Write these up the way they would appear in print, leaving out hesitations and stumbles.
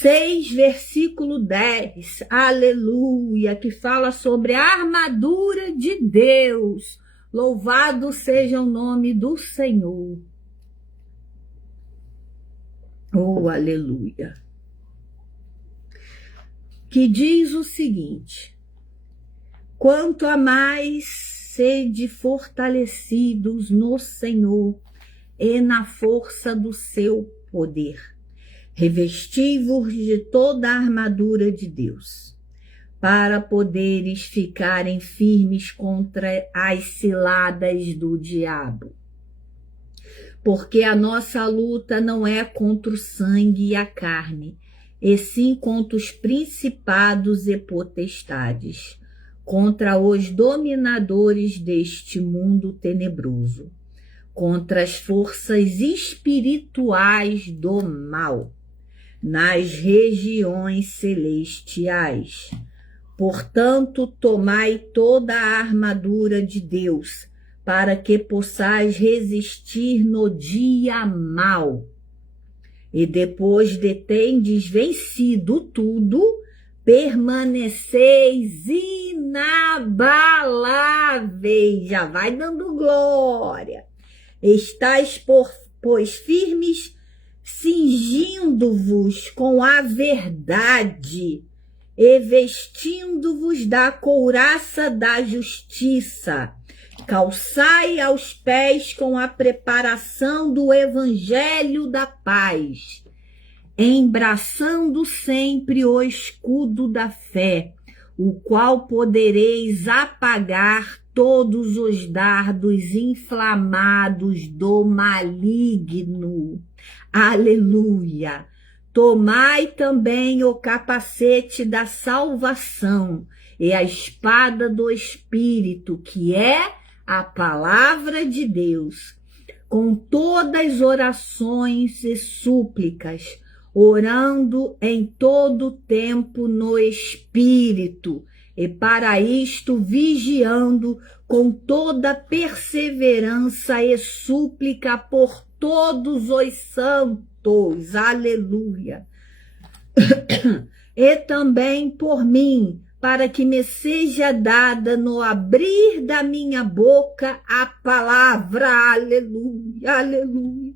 6, versículo 10, aleluia, que fala sobre a armadura de Deus. Louvado seja o nome do Senhor. Oh, aleluia. Que diz o seguinte: quanto a mais sede fortalecidos no Senhor e na força do seu poder, revesti-vos de toda a armadura de Deus, para poderes ficarem firmes contra as ciladas do diabo. Porque a nossa luta não é contra o sangue e a carne, e sim contra os principados e potestades, contra os dominadores deste mundo tenebroso, contra as forças espirituais do mal, nas regiões celestiais. Portanto, tomai toda a armadura de Deus, para que possais resistir no dia mau. E depois de tendes vencido tudo, permaneceis inabaláveis. Já vai dando glória. Estais, pois, firmes, cingindo-vos com a verdade e vestindo-vos da couraça da justiça. Calçai aos pés com a preparação do evangelho da paz, embraçando sempre o escudo da fé, o qual podereis apagar todos os dardos inflamados do maligno. Aleluia! Tomai também o capacete da salvação e a espada do Espírito, que é a palavra de Deus, com todas as orações e súplicas, orando em todo tempo no Espírito, e para isto vigiando com toda perseverança e súplica por todos os santos. Aleluia! E também por mim, para que me seja dada no abrir da minha boca a palavra, aleluia, aleluia,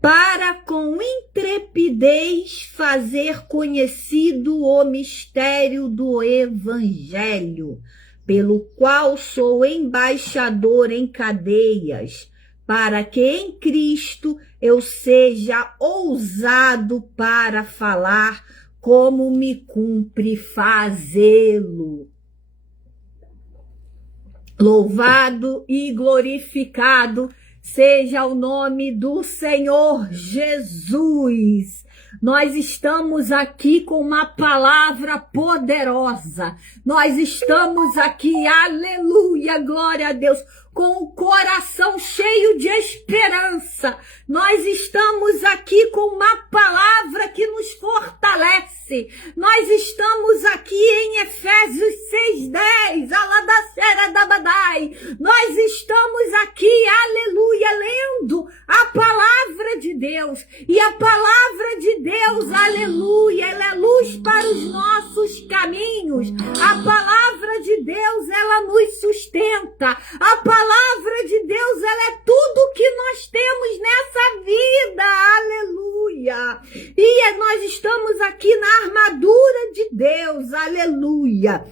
para com intrepidez fazer conhecido o mistério do evangelho, pelo qual sou embaixador em cadeias, para que em Cristo eu seja ousado para falar como me cumpre fazê-lo. Louvado e glorificado seja o nome do Senhor Jesus. Nós estamos aqui com uma palavra poderosa. Nós estamos aqui, aleluia, glória a Deus, com o coração cheio de esperança. Nós estamos aqui com uma palavra que nos fortalece. Nós estamos aqui em Efésios 6:10, aladacera da badai. Nós estamos aqui, aleluia, lendo a palavra de Deus. E a palavra de Deus, aleluia, ela é luz para os nossos caminhos. A palavra de Deus, ela nos sustenta. A palavra de Deus, ela é tudo que nós temos nessa vida, aleluia. E nós estamos aqui na armadura de Deus, aleluia.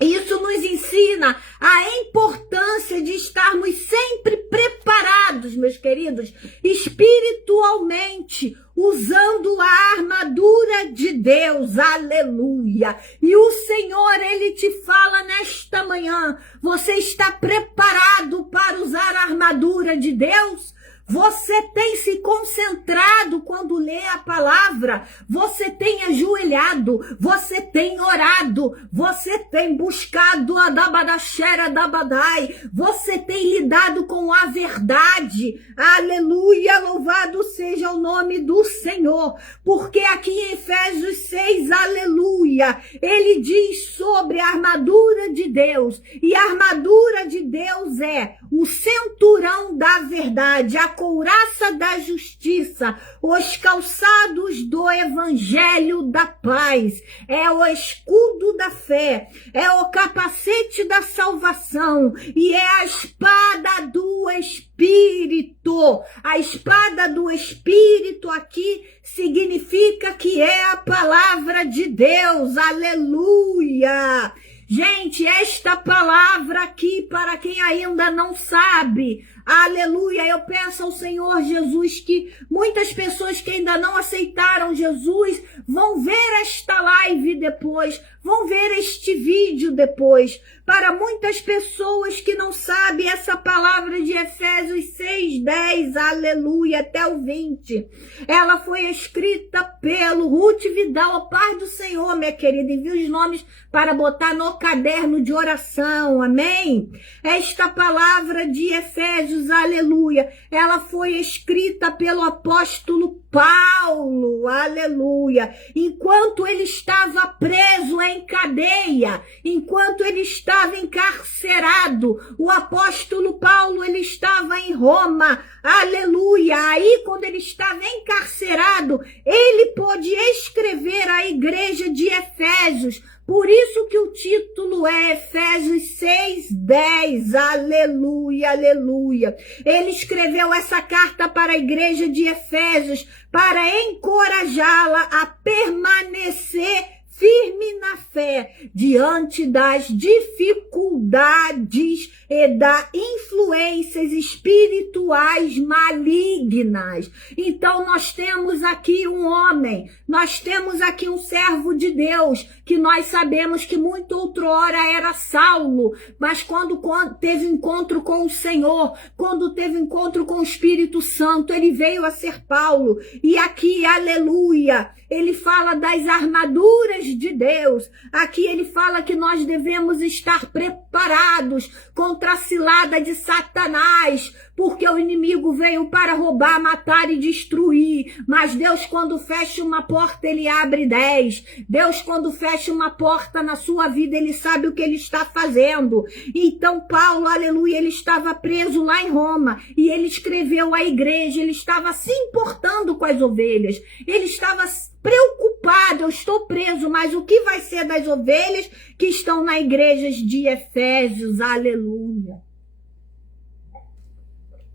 Isso nos ensina a importância de estarmos sempre preparados, meus queridos, espiritualmente, usando a armadura de Deus, aleluia. E o Senhor, Ele te fala nesta manhã, você está preparado para usar a armadura de Deus? Você tem se concentrado quando lê a palavra, você tem ajoelhado, você tem orado, você tem buscado a dabadaxera dabadai, você tem lidado com a verdade, aleluia, louvado seja o nome do Senhor, porque aqui em Efésios 6, aleluia, ele diz sobre a armadura de Deus, e a armadura de Deus é o cinturão da verdade, a couraça da justiça, os calçados calçados do evangelho da paz, é o escudo da fé, é o capacete da salvação e é a espada do Espírito. A espada do Espírito aqui significa que é a palavra de Deus. Aleluia! Gente, esta palavra aqui, para quem ainda não sabe, aleluia, eu peço ao Senhor Jesus que muitas pessoas que ainda não aceitaram Jesus vão ver esta live depois, vão ver este vídeo depois. Para muitas pessoas que não sabem essa palavra de Efésios 6:10, aleluia, até o 20, ela foi escrita pelo Ruth Vidal, a paz do Senhor, minha querida, envia os nomes para botar no caderno de oração, amém? Esta palavra de Efésios, aleluia, ela foi escrita pelo apóstolo Paulo, aleluia, enquanto ele estava preso em cadeia, enquanto ele estava encarcerado, o apóstolo Paulo, ele estava em Roma, aleluia, aí quando ele estava encarcerado, ele pôde escrever a igreja de Efésios. Por isso que o título é Efésios 6:10, aleluia, aleluia. Ele escreveu essa carta para a igreja de Efésios para encorajá-la a permanecer firme na fé diante das dificuldades e das influências espirituais malignas. Então nós temos aqui um homem, nós temos aqui um servo de Deus, que nós sabemos que muito outrora era Saulo, mas quando teve encontro com o Senhor, quando teve encontro com o Espírito Santo, ele veio a ser Paulo. E aqui, aleluia, ele fala das armaduras de Deus. Aqui ele fala que nós devemos estar preparados contra a cilada de Satanás, porque o inimigo veio para roubar, matar e destruir. Mas Deus, quando fecha uma porta, ele abre 10. Deus, quando fecha uma porta na sua vida, ele sabe o que ele está fazendo. Então Paulo, aleluia, ele estava preso lá em Roma e ele escreveu à igreja, ele estava se importando com as ovelhas, ele estava preocupado, eu estou preso, mas o que vai ser das ovelhas que estão na igreja de Efésios, aleluia.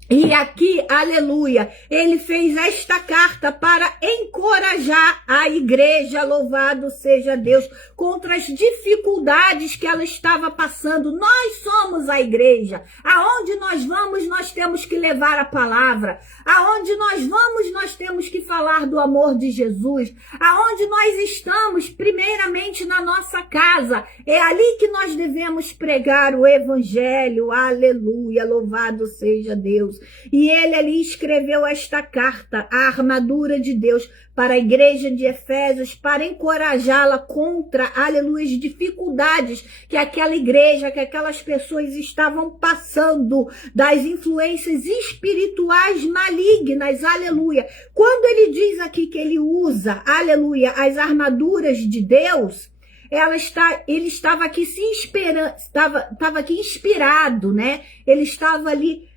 E aqui, aleluia, ele fez esta carta para encorajar a igreja, louvado seja Deus, contra as dificuldades que ela estava passando. Nós somos a igreja. Aonde nós vamos, nós temos que levar a palavra. Aonde nós vamos, nós temos que falar do amor de Jesus. Aonde nós estamos, primeiramente na nossa casa, é ali que nós devemos pregar o evangelho, aleluia, louvado seja Deus. E ele ali escreveu esta carta, a armadura de Deus, para a igreja de Efésios, para encorajá-la contra, aleluia, as dificuldades que aquela igreja, que aquelas pessoas estavam passando, das influências espirituais malignas, aleluia. Quando ele diz aqui que ele usa, aleluia, as armaduras de Deus, ele estava aqui estava aqui inspirado, né? Ele estava ali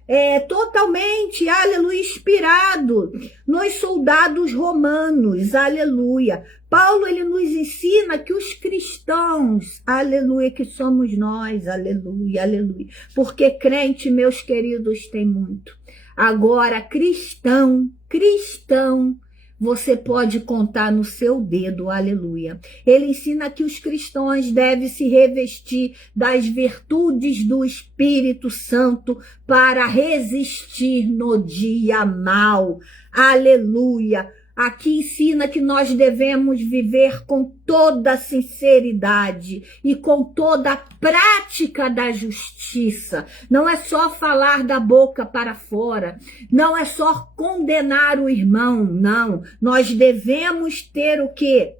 totalmente, aleluia, inspirado nos soldados romanos, aleluia. Paulo, ele nos ensina que os cristãos, aleluia, que somos nós, aleluia, aleluia. Porque crente, meus queridos, tem muito. Agora, cristão, você pode contar no seu dedo, aleluia. Ele ensina que os cristãos devem se revestir das virtudes do Espírito Santo para resistir no dia mau, aleluia. Aqui ensina que nós devemos viver com toda sinceridade e com toda a prática da justiça. Não é só falar da boca para fora, não é só condenar o irmão, não. Nós devemos ter o quê?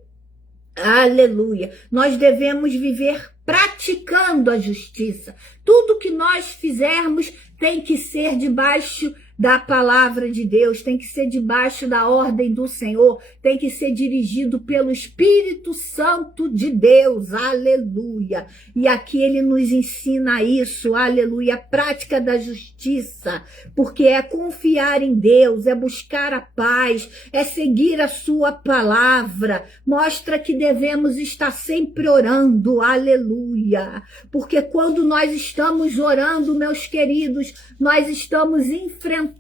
Aleluia. Nós devemos viver praticando a justiça. Tudo que nós fizermos tem que ser debaixo da palavra de Deus, tem que ser debaixo da ordem do Senhor, tem que ser dirigido pelo Espírito Santo de Deus, aleluia. E aqui ele nos ensina isso, aleluia, a prática da justiça, porque é confiar em Deus, é buscar a paz, é seguir a sua palavra, mostra que devemos estar sempre orando, aleluia, porque quando nós estamos orando, meus queridos, nós estamos enfrentando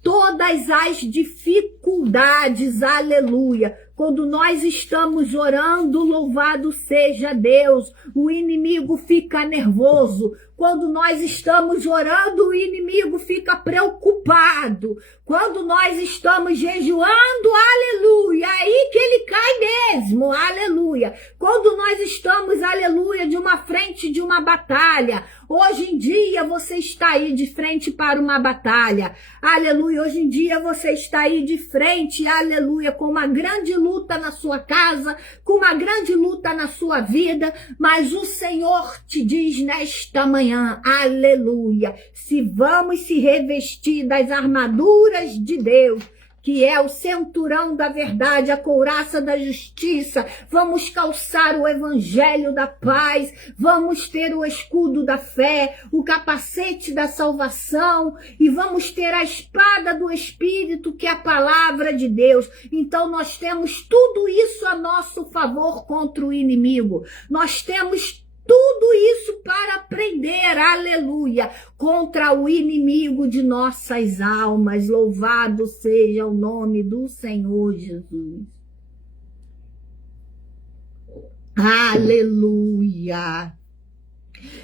todas as dificuldades, aleluia. Quando nós estamos orando, louvado seja Deus, o inimigo fica nervoso. Quando nós estamos orando, o inimigo fica preocupado. Quando nós estamos jejuando, aleluia, aí que ele cai mesmo, aleluia. Quando nós estamos, aleluia, de uma frente de uma batalha, hoje em dia você está aí de frente para uma batalha, aleluia. Hoje em dia você está aí de frente, aleluia, com uma grande luta na sua casa, com uma grande luta na sua vida, mas o Senhor te diz nesta manhã, aleluia, se vamos se revestir das armaduras de Deus, que é o cinturão da verdade, a couraça da justiça, vamos calçar o evangelho da paz, vamos ter o escudo da fé, o capacete da salvação e vamos ter a espada do Espírito, que é a palavra de Deus. Então nós temos tudo isso a nosso favor contra o inimigo. Nós temos tudo isso para aprender, aleluia, contra o inimigo de nossas almas. Louvado seja o nome do Senhor Jesus. Aleluia.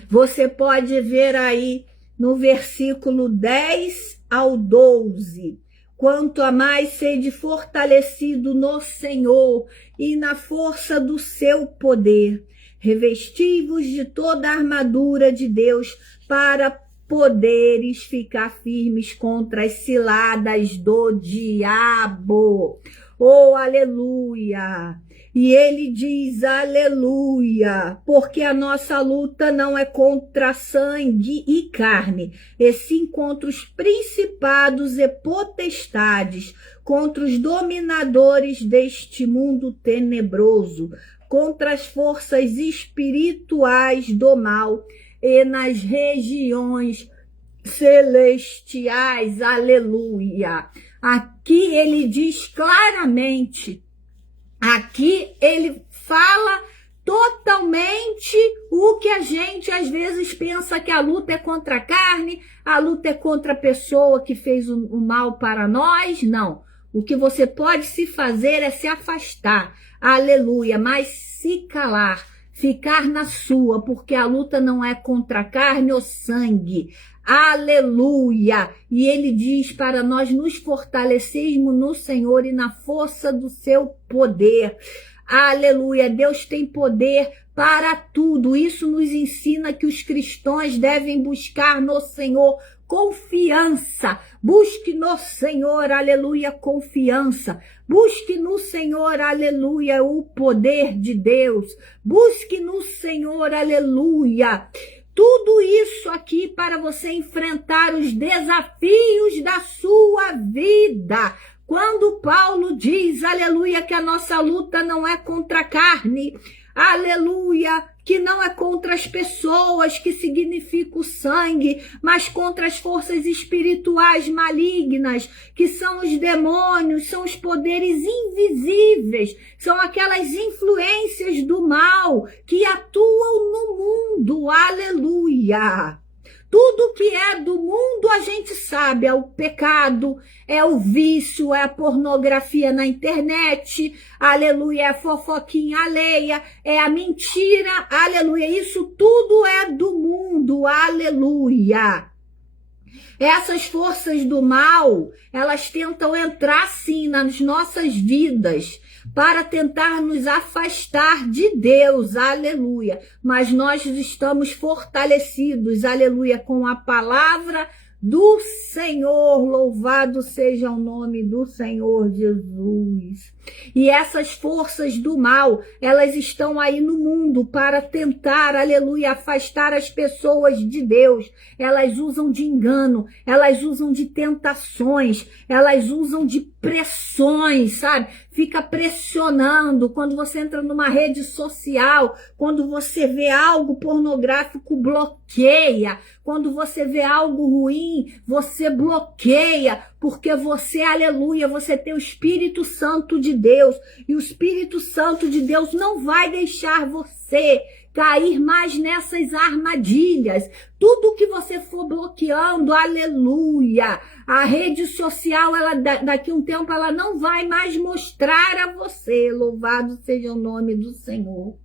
Você pode ver aí no versículo 10 ao 12. Quanto a mais sede fortalecido no Senhor e na força do seu poder, revesti-vos de toda a armadura de Deus para poderes ficar firmes contra as ciladas do diabo. Oh, aleluia! E ele diz, aleluia, porque a nossa luta não é contra sangue e carne, e sim contra os principados e potestades, contra os dominadores deste mundo tenebroso, contra as forças espirituais do mal e nas regiões celestiais, aleluia. Aqui ele diz claramente, aqui ele fala totalmente o que a gente às vezes pensa que a luta é contra a carne, a luta é contra a pessoa que fez o mal para nós, não. O que você pode se fazer é se afastar, aleluia, mas se calar, ficar na sua, porque a luta não é contra a carne ou sangue, aleluia. E ele diz para nós nos fortalecermos no Senhor e na força do seu poder, aleluia. Deus tem poder para tudo, isso nos ensina que os cristãos devem buscar no Senhor confiança, busque no Senhor, aleluia, confiança, busque no Senhor, aleluia, o poder de Deus, busque no Senhor, aleluia, tudo isso aqui para você enfrentar os desafios da sua vida. Quando Paulo diz, aleluia, que a nossa luta não é contra a carne, aleluia, que não é contra as pessoas, que significa o sangue, mas contra as forças espirituais malignas, que são os demônios, são os poderes invisíveis, são aquelas influências do mal que atuam no mundo, aleluia. Tudo que é do mundo a gente sabe, é o pecado, é o vício, é a pornografia na internet, aleluia, é a fofoquinha alheia, é a mentira, aleluia, isso tudo é do mundo, aleluia. Essas forças do mal, elas tentam entrar sim nas nossas vidas, para tentar nos afastar de Deus, aleluia. Mas nós estamos fortalecidos, aleluia, com a palavra do Senhor, louvado seja o nome do Senhor Jesus. E essas forças do mal, elas estão aí no mundo para tentar, aleluia, afastar as pessoas de Deus. Elas usam de engano, elas usam de tentações, elas usam de pressões, sabe? Fica pressionando. Quando você entra numa rede social, quando você vê algo pornográfico, bloqueia. Quando você vê algo ruim, você bloqueia, porque você, aleluia, você tem o Espírito Santo de Deus, e o Espírito Santo de Deus não vai deixar você cair mais nessas armadilhas. Tudo que você for bloqueando, aleluia, a rede social, ela daqui a um tempo, ela não vai mais mostrar a você. Louvado seja o nome do Senhor.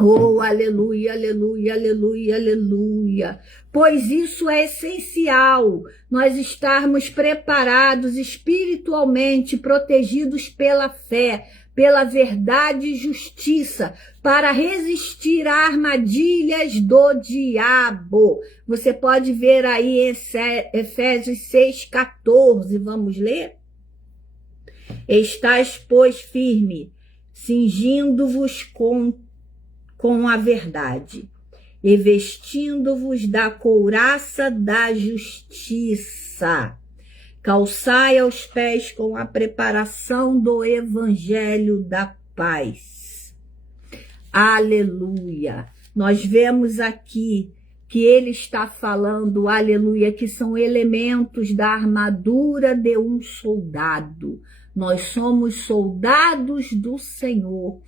Oh, aleluia, aleluia, aleluia, aleluia. Pois isso é essencial, nós estarmos preparados espiritualmente, protegidos pela fé, pela verdade e justiça, para resistir a armadilhas do diabo. Você pode ver aí Efésios 6,14, vamos ler? Estais, pois, firme, cingindo-vos com a verdade, e vestindo-vos da couraça da justiça. Calçai aos pés com a preparação do evangelho da paz. Aleluia. Nós vemos aqui que ele está falando, aleluia, que são elementos da armadura de um soldado. Nós somos soldados do Senhor.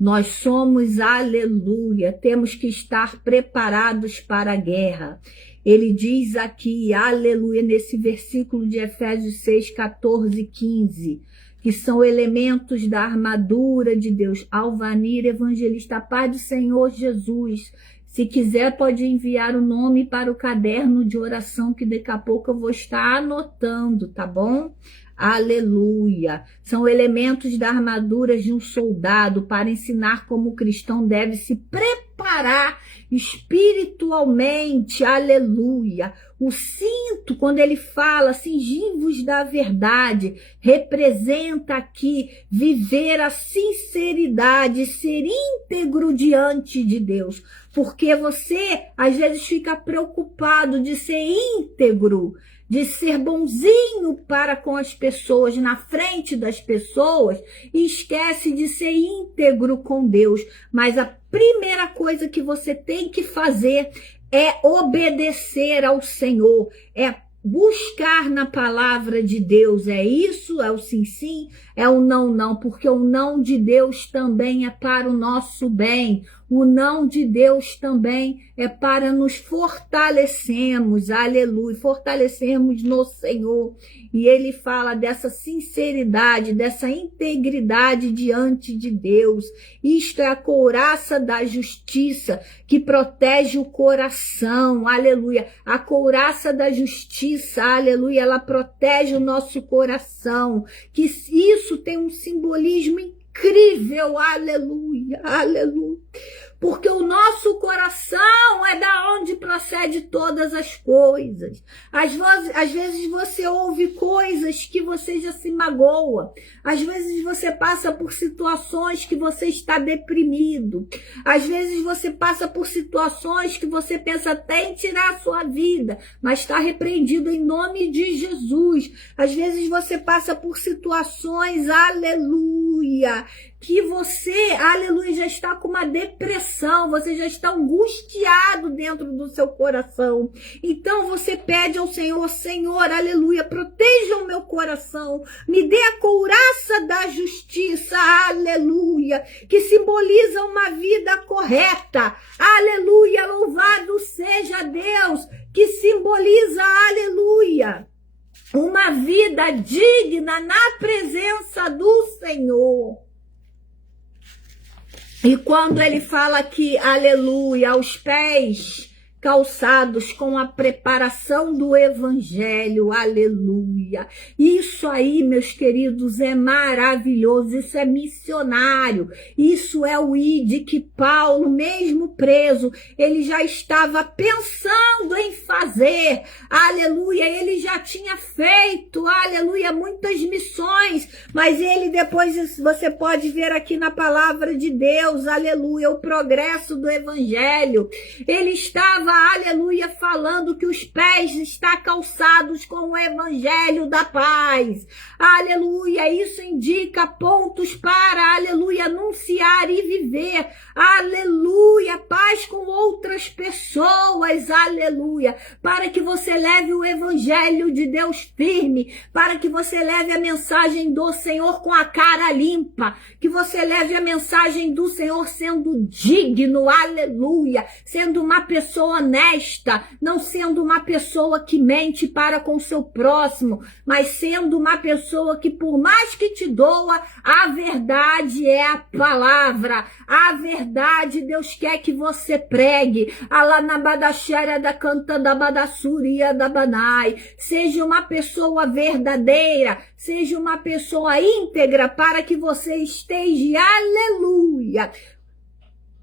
Nós somos, aleluia, temos que estar preparados para a guerra. Ele diz aqui, aleluia, nesse versículo de Efésios 6, 14 e 15, que são elementos da armadura de Deus. Alvanir, evangelista, paz do Senhor Jesus. Se quiser, pode enviar o nome para o caderno de oração, que daqui a pouco eu vou estar anotando, tá bom? Aleluia. São elementos da armadura de um soldado para ensinar como o cristão deve se preparar espiritualmente. Aleluia. O cinto, quando ele fala, cingivos da verdade, representa aqui viver a sinceridade, ser íntegro diante de Deus. Porque você, às vezes, fica preocupado de ser íntegro, de ser bonzinho para com as pessoas, na frente das pessoas, e esquece de ser íntegro com Deus. Mas a primeira coisa que você tem que fazer é obedecer ao Senhor, é buscar na palavra de Deus. É isso, é o sim, sim, é o não, não, porque o não de Deus também é para o nosso bem. O não de Deus também é para nos fortalecermos, aleluia, fortalecermos no Senhor. E ele fala dessa sinceridade, dessa integridade diante de Deus. Isto é a couraça da justiça que protege o coração, aleluia. A couraça da justiça, aleluia, ela protege o nosso coração. Que isso tem um simbolismo incrível, aleluia, aleluia. Porque o nosso coração é da onde procede todas as coisas. Às vezes você ouve coisas que você já se magoa. Às vezes você passa por situações que você está deprimido. Às vezes você passa por situações que você pensa até em tirar a sua vida, mas está repreendido em nome de Jesus. Às vezes você passa por situações, aleluia, que você, aleluia, já está com uma depressão, você já está angustiado dentro do seu coração. Então você pede ao Senhor, Senhor, aleluia, proteja o meu coração, me dê a couraça da justiça, aleluia, que simboliza uma vida correta, aleluia, louvado seja Deus, que simboliza, aleluia, uma vida digna na presença do Senhor. E quando ele fala que, aleluia, aos pés calçados com a preparação do evangelho, aleluia. Isso aí, meus queridos, é maravilhoso, isso é missionário, isso é o ID que Paulo, mesmo preso, ele já estava pensando em fazer, aleluia, ele já tinha feito, aleluia, muitas missões, Mas ele depois, você pode ver aqui na palavra de Deus, aleluia, o progresso do evangelho. Ele estava, aleluia, falando que os pés estão calçados com o evangelho da paz. Aleluia, isso indica pontos para, aleluia, anunciar e viver. Aleluia, paz com outras pessoas, aleluia, para que você leve o evangelho de Deus firme, para que você leve a mensagem do Senhor com a cara limpa, que você leve a mensagem do Senhor sendo digno, aleluia, sendo uma pessoa honesta, não sendo uma pessoa que mente para com seu próximo, mas sendo uma pessoa que, por mais que te doa, a verdade é a palavra, a verdade Deus quer que você pregue. Alanabadaxera da canta da badassuria da banai. Seja uma pessoa verdadeira, seja uma pessoa íntegra, para que você esteja, aleluia,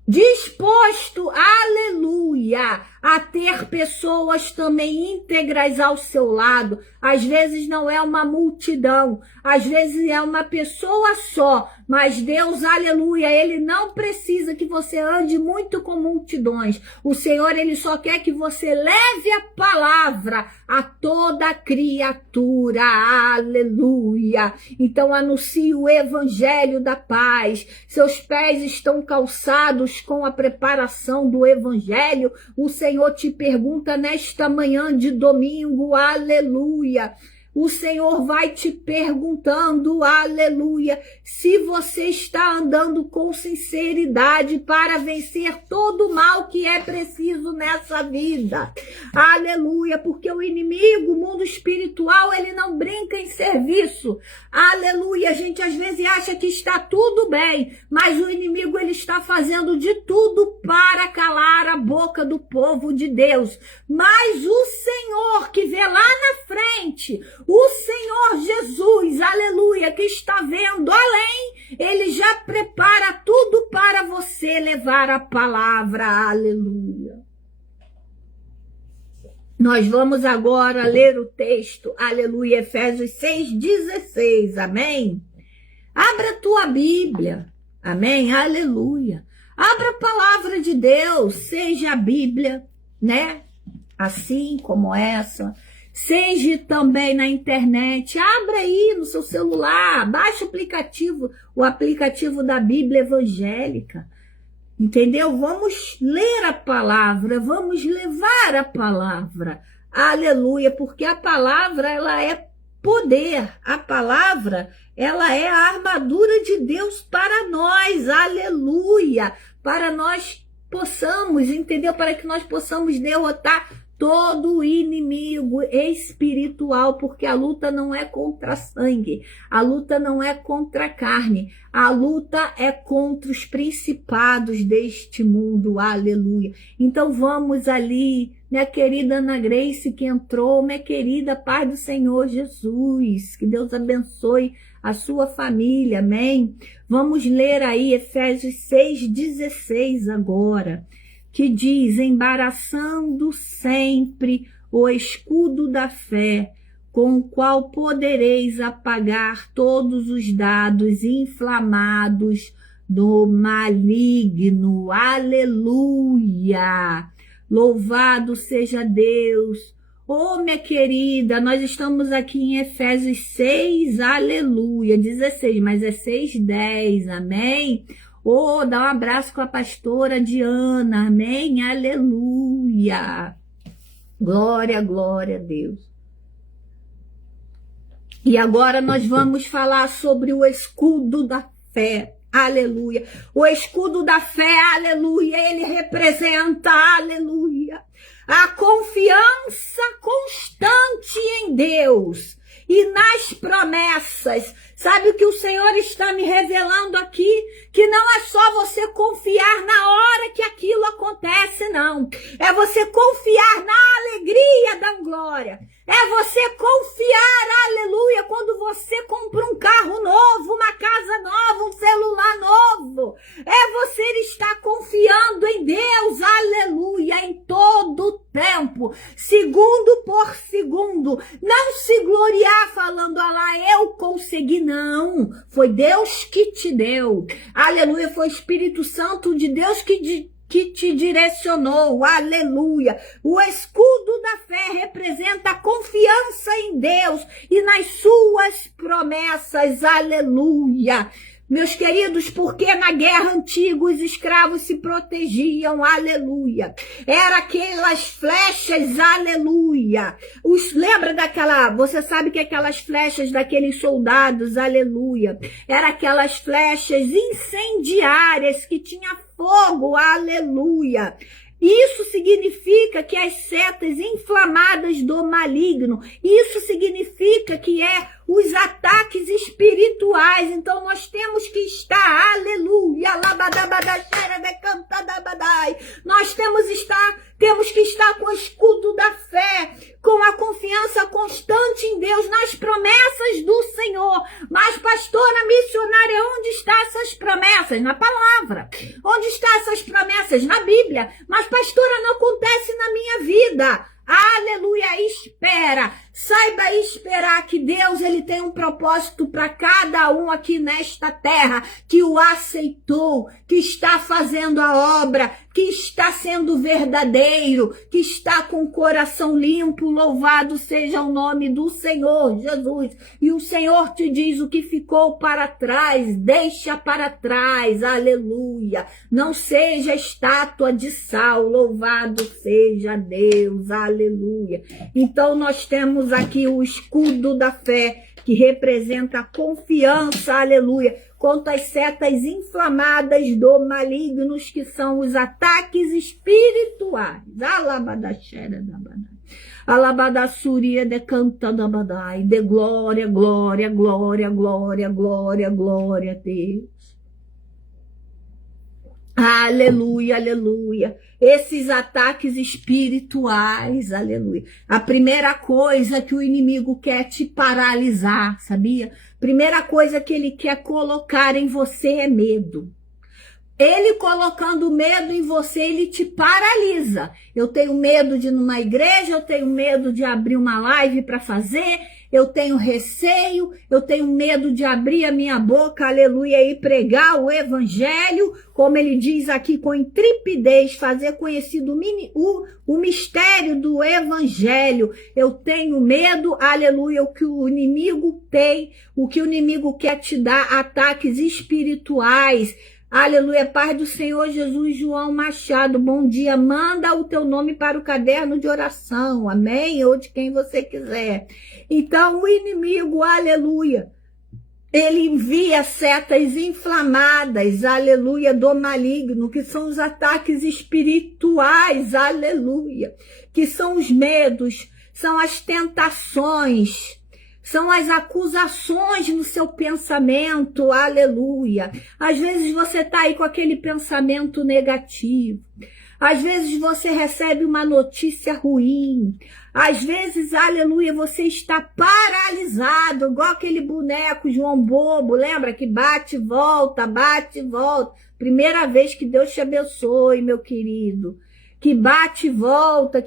disposto, aleluia, a ter pessoas também íntegras ao seu lado. Às vezes não é uma multidão, às vezes é uma pessoa só, mas Deus, aleluia, Ele não precisa que você ande muito com multidões. O Senhor, Ele só quer que você leve a palavra a toda criatura, aleluia. Então anuncie o evangelho da paz. Seus pés estão calçados com a preparação do evangelho. O Senhor te pergunta nesta manhã de domingo, aleluia. O Senhor vai te perguntando, aleluia, se você está andando com sinceridade para vencer todo o mal que é preciso nessa vida. Aleluia, porque o inimigo, o mundo espiritual, ele não brinca em serviço. Aleluia, a gente às vezes acha que está tudo bem, mas o inimigo, ele está fazendo de tudo para calar a boca do povo de Deus. Mas o Senhor que vê lá na frente, o Senhor Jesus, aleluia, que está vendo além, Ele já prepara tudo para você levar a palavra, aleluia. Nós vamos agora ler o texto, aleluia, Efésios 6,16, amém? Abra a tua Bíblia, amém, aleluia. Abra a palavra de Deus, seja a Bíblia, né? Assim como essa. Seja também na internet, abra aí no seu celular, baixe o aplicativo da Bíblia Evangélica, entendeu? Vamos ler a palavra, vamos levar a palavra, aleluia, porque a palavra, ela é poder, a palavra, ela é a armadura de Deus para nós, aleluia, para nós possamos, entendeu? Para que nós possamos derrotar todo inimigo espiritual, porque a luta não é contra sangue, a luta não é contra a carne, a luta é contra os principados deste mundo, aleluia. Então vamos ali, minha querida Ana Grace que entrou, minha querida paz do Senhor Jesus, que Deus abençoe a sua família, amém? Vamos ler aí Efésios 6,16 agora, que diz, embaraçando sempre o escudo da fé, com o qual podereis apagar todos os dados inflamados do maligno. Aleluia! Louvado seja Deus! Oh, minha querida, nós estamos aqui em Efésios 6, aleluia, 16, mas é 6:10, amém? Oh, dá um abraço com a pastora Diana, amém? Aleluia! Glória, glória a Deus. E agora nós vamos falar sobre o escudo da fé, aleluia. O escudo da fé, aleluia, ele representa, aleluia, a confiança constante em Deus e nas promessas. Sabe o que o Senhor está me revelando aqui? Que não é só você confiar na hora que aquilo acontece, não. É você confiar na alegria da glória. É você confiar, aleluia, quando você compra um carro novo, uma casa nova, um celular novo. É você estar confiando em Deus, aleluia, em todo o tempo, segundo por segundo. Não se gloriar falando, ah lá, eu eu consegui, não. Foi Deus que te deu. Aleluia, foi o Espírito Santo de Deus que te direcionou, aleluia. O escudo da fé representa a confiança em Deus e nas suas promessas, aleluia. Meus queridos, porque na guerra antiga os escravos se protegiam, aleluia. Era aquelas flechas, aleluia. Lembra daquela, você sabe que aquelas flechas daqueles soldados, aleluia. Era aquelas flechas incendiárias que tinha fogo, aleluia. Isso significa que as setas inflamadas do maligno, isso significa que os ataques espirituais. Então nós temos que estar, aleluia, nós temos que estar com o escudo da fé, com a confiança constante em Deus, nas promessas do Senhor. Mas, pastora missionária, onde estão essas promessas? Na palavra. Onde estão essas promessas? Na Bíblia. Mas, pastora, não acontece na minha vida. Aleluia, espera. Saiba esperar que Deus, ele tem um propósito para cada um aqui nesta terra, que o aceitou, que está fazendo a obra, que está sendo verdadeiro, que está com o coração limpo. Louvado seja o nome do Senhor Jesus. E o Senhor te diz: o que ficou para trás, deixa para trás, aleluia. Não seja estátua de sal, louvado seja Deus, aleluia. Então nós temos aqui o escudo da fé, que representa a confiança, aleluia, contra as setas inflamadas do malignos, que são os ataques espirituais. Alabadassuria de cantadabadai, de glória, glória, glória, glória, glória, glória a Deus. Aleluia, aleluia. Esses ataques espirituais, aleluia. A primeira coisa que o inimigo quer te paralisar, sabia? Primeira coisa que ele quer colocar em você é medo. Ele colocando medo em você, ele te paralisa. Eu tenho medo de ir numa igreja, eu tenho medo de abrir uma live para fazer, eu tenho receio, eu tenho medo de abrir a minha boca, aleluia, e pregar o evangelho, como ele diz aqui, com intrepidez, fazer conhecido o mistério do evangelho. Eu tenho medo, aleluia, o que o inimigo tem, o que o inimigo quer te dar, ataques espirituais. Aleluia, paz do Senhor Jesus. João Machado, bom dia, manda o teu nome para o caderno de oração, amém? Ou de quem você quiser. Então o inimigo, aleluia, ele envia setas inflamadas, aleluia, do maligno, que são os ataques espirituais, aleluia, que são os medos, são as tentações, são as acusações no seu pensamento, aleluia. Às vezes você está aí com aquele pensamento negativo. Às vezes você recebe uma notícia ruim. Às vezes, aleluia, você está paralisado, igual aquele boneco João Bobo, lembra? Que bate e volta, bate e volta. Primeira vez que Deus te abençoe, meu querido. Que bate e volta,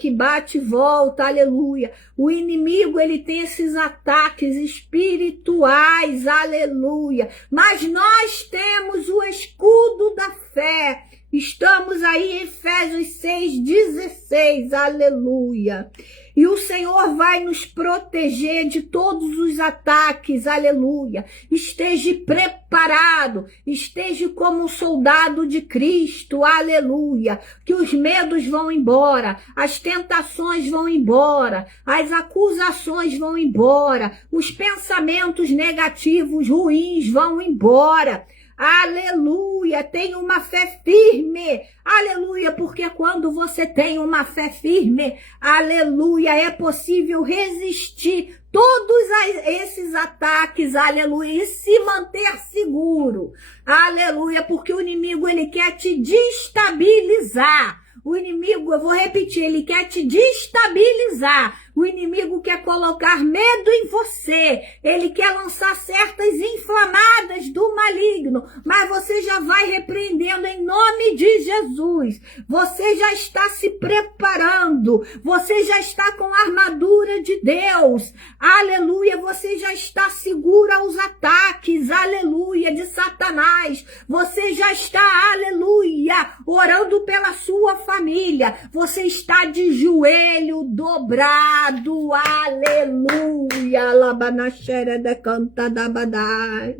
aleluia. O inimigo, ele tem esses ataques espirituais, aleluia. Mas nós temos o escudo da fé. Estamos aí em Efésios 6:16, aleluia. E o Senhor vai nos proteger de todos os ataques, aleluia. Esteja preparado, esteja como um soldado de Cristo, aleluia. Que os medos vão embora, as tentações vão embora, as acusações vão embora, os pensamentos negativos, ruins vão embora. Aleluia, tenha uma fé firme, aleluia, porque quando você tem uma fé firme, aleluia, é possível resistir todos esses ataques, aleluia, e se manter seguro, aleluia, porque o inimigo, ele quer te destabilizar. O inimigo, eu vou repetir, ele quer te destabilizar. O inimigo quer colocar medo em você. Ele quer lançar certas inflamadas do maligno. maligno, mas você já vai repreendendo em nome de Jesus. Você já está se preparando, você já está com a armadura de Deus, aleluia, você já está seguro aos ataques, aleluia, de Satanás, você já está, aleluia, orando pela sua família, você está de joelho dobrado, aleluia, labanachera de canta da badai.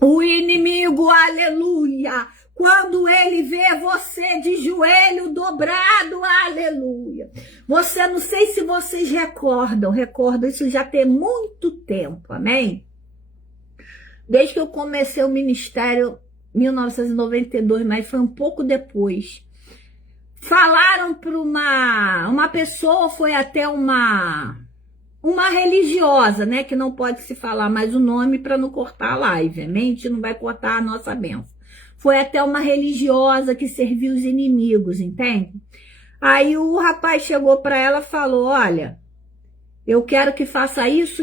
O inimigo, aleluia, quando ele vê você de joelho dobrado, aleluia. Você, não sei se vocês recordam isso já tem muito tempo, amém? Desde que eu comecei o ministério, 1992, mas foi um pouco depois. Falaram para uma pessoa, foi até uma religiosa, né, que não pode se falar mais o nome para não cortar a live, amém? A gente não vai cortar a nossa bênção. Foi até uma religiosa que serviu os inimigos, entende? Aí o rapaz chegou para ela e falou, olha, eu quero que faça isso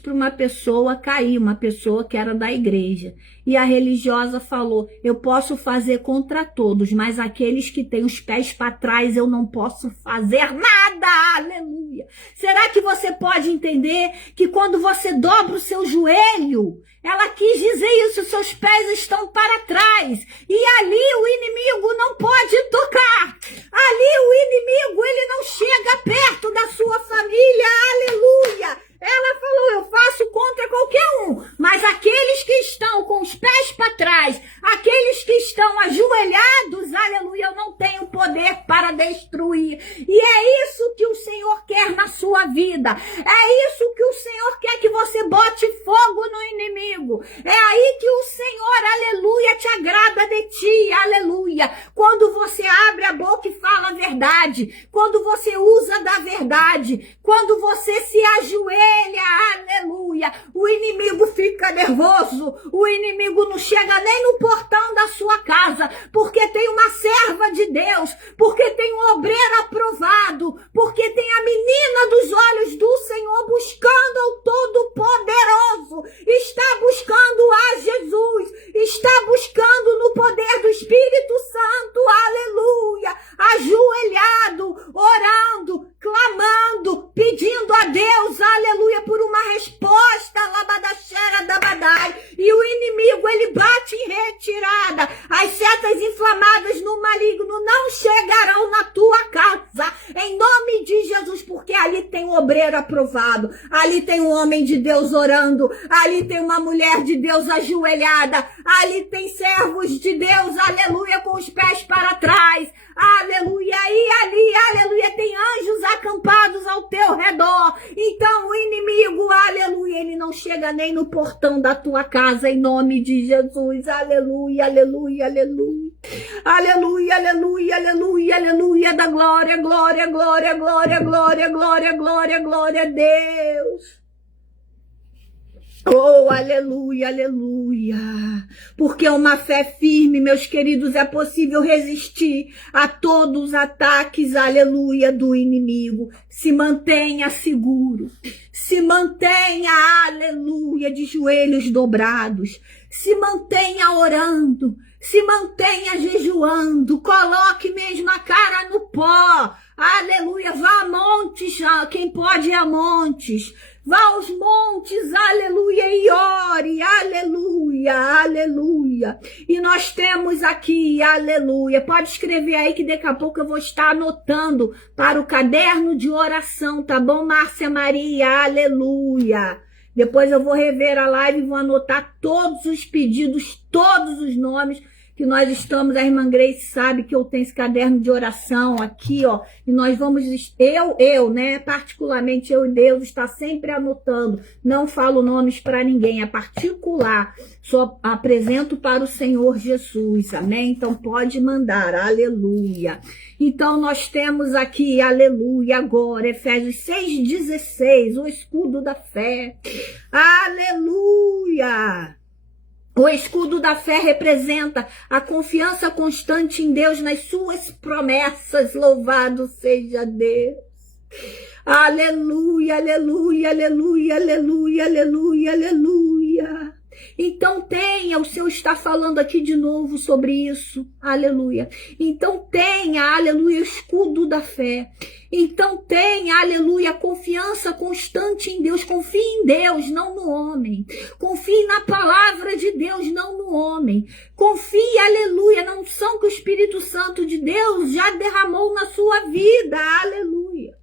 para uma pessoa cair, uma pessoa que era da igreja. E a religiosa falou, eu posso fazer contra todos, mas aqueles que têm os pés para trás eu não posso fazer nada, aleluia. Será que você pode entender que quando você dobra o seu joelho, ela quis dizer isso, seus pés estão para trás, e ali o inimigo não pode tocar, ali o inimigo, ele não chega perto da sua família, aleluia. Ela falou, eu faço contra qualquer um, mas aqueles que estão com os pés para trás, aqueles que estão ajoelhados, aleluia, eu não tenho poder para destruir. E é isso que o Senhor quer na sua vida. É isso que o Senhor quer, que você bote fogo no inimigo. É aí que o Senhor, aleluia, te agrada de ti, aleluia. Quando você abre a boca e fala a verdade, quando você usa da verdade, quando você se ajoelha, aleluia, o inimigo fica nervoso, o inimigo não chega nem no portão da sua casa, porque tem uma serva de Deus, porque tem um obreiro aprovado, porque tem a menina dos olhos do Senhor buscando ao Todo-Poderoso, está buscando a Jesus, está buscando no poder do Espírito Santo, aleluia, ajoelhado, orando, clamando, pedindo a Deus, aleluia, por uma resposta, labadaxera da badai, e o inimigo, ele bate em retirada, as setas inflamadas no maligno não chegarão na tua casa, em nome de Jesus, porque ali tem um obreiro aprovado, ali tem um homem de Deus orando, ali tem uma mulher de Deus ajoelhada, ali tem servos de Deus, aleluia, com os pés para trás, aleluia, e ali, aleluia, tem anjos acampados ao teu redor. Então o inimigo, aleluia, ele não chega nem no portão da tua casa, em nome de Jesus, aleluia, aleluia, aleluia, aleluia, aleluia, aleluia, aleluia, da glória, glória, glória, glória, glória, glória, glória, glória a Deus. Oh, aleluia, aleluia, porque uma fé firme, meus queridos, é possível resistir a todos os ataques, aleluia, do inimigo. Se mantenha seguro, se mantenha, aleluia, de joelhos dobrados, se mantenha orando, se mantenha jejuando, coloque mesmo a cara no pó, aleluia, vá a montes, quem pode ir a montes, vá aos montes, aleluia, e ore, aleluia, aleluia. E nós temos aqui, aleluia, pode escrever aí que daqui a pouco eu vou estar anotando para o caderno de oração, tá bom, Márcia Maria, aleluia. Depois eu vou rever a live e vou anotar todos os pedidos, todos os nomes que nós estamos, a irmã Grace sabe que eu tenho esse caderno de oração aqui, ó, e nós vamos, né, particularmente eu e Deus, está sempre anotando, não falo nomes para ninguém, é particular, só apresento para o Senhor Jesus, amém? Então pode mandar, aleluia. Então nós temos aqui, aleluia, agora, Efésios 6,16, o escudo da fé, aleluia. O escudo da fé representa a confiança constante em Deus, nas suas promessas. Louvado seja Deus. Aleluia, aleluia, aleluia, aleluia, aleluia, aleluia. Então tenha, o Senhor está falando aqui de novo sobre isso, aleluia. Então tenha, aleluia, o escudo da fé. Então tenha, aleluia, confiança constante em Deus. Confie em Deus, não no homem. Confie na palavra de Deus, não no homem. Confie, aleluia, na unção que o Espírito Santo de Deus já derramou na sua vida, aleluia.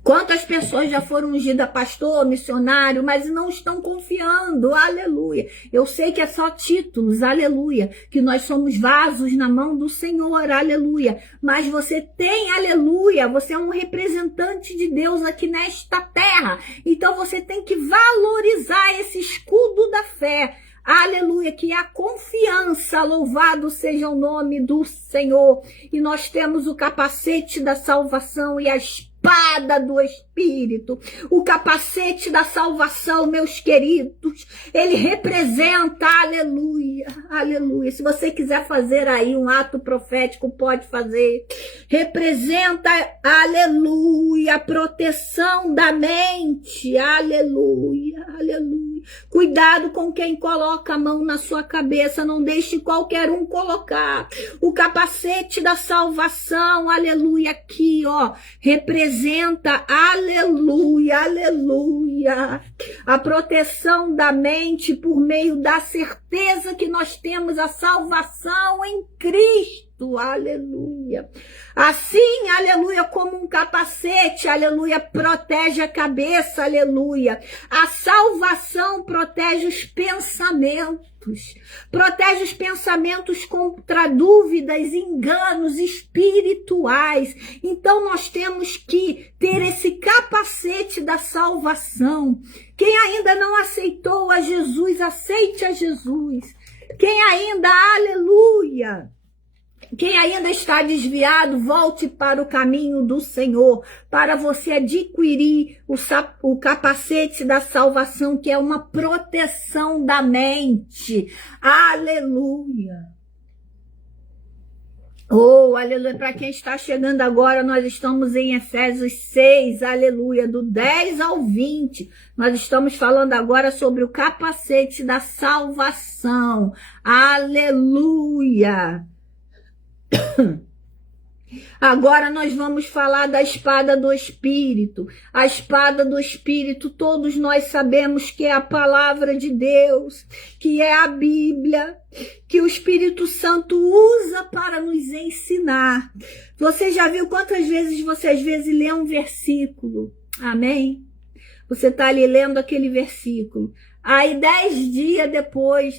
Quantas pessoas já foram ungidas pastor, missionário, mas não estão confiando, aleluia. Eu sei que é só títulos, aleluia, que nós somos vasos na mão do Senhor, aleluia. Mas você tem, aleluia, você é um representante de Deus aqui nesta terra. Então você tem que valorizar esse escudo da fé, aleluia, que é a confiança, louvado seja o nome do Senhor. E nós temos o capacete da salvação e a espada do Espírito. O capacete da salvação, meus queridos, ele representa, aleluia, aleluia. Se você quiser fazer aí um ato profético, pode fazer. Representa, aleluia, a proteção da mente, aleluia, aleluia. Cuidado com quem coloca a mão na sua cabeça, não deixe qualquer um colocar. O capacete da salvação, aleluia, aqui, ó, representa, aleluia, aleluia, a proteção da mente por meio da certeza que nós temos a salvação em Cristo, aleluia. Assim, aleluia, como um capacete, aleluia, protege a cabeça, aleluia. A salvação protege os pensamentos. Protege os pensamentos contra dúvidas, enganos espirituais. Então nós temos que ter esse capacete da salvação. Quem ainda não aceitou a Jesus, aceite a Jesus. Quem ainda, aleluia, quem ainda está desviado, volte para o caminho do Senhor, para você adquirir o capacete da salvação, que é uma proteção da mente. Aleluia. Oh, aleluia. Para quem está chegando agora, nós estamos em Efésios 6, aleluia, do 10 ao 20. Nós estamos falando agora sobre o capacete da salvação. Aleluia. Agora nós vamos falar da espada do Espírito. A espada do Espírito, todos nós sabemos que é a palavra de Deus, que é a Bíblia, que o Espírito Santo usa para nos ensinar. Você já viu quantas vezes você às vezes lê um versículo? Amém? Você está ali lendo aquele versículo. Aí 10 dias depois,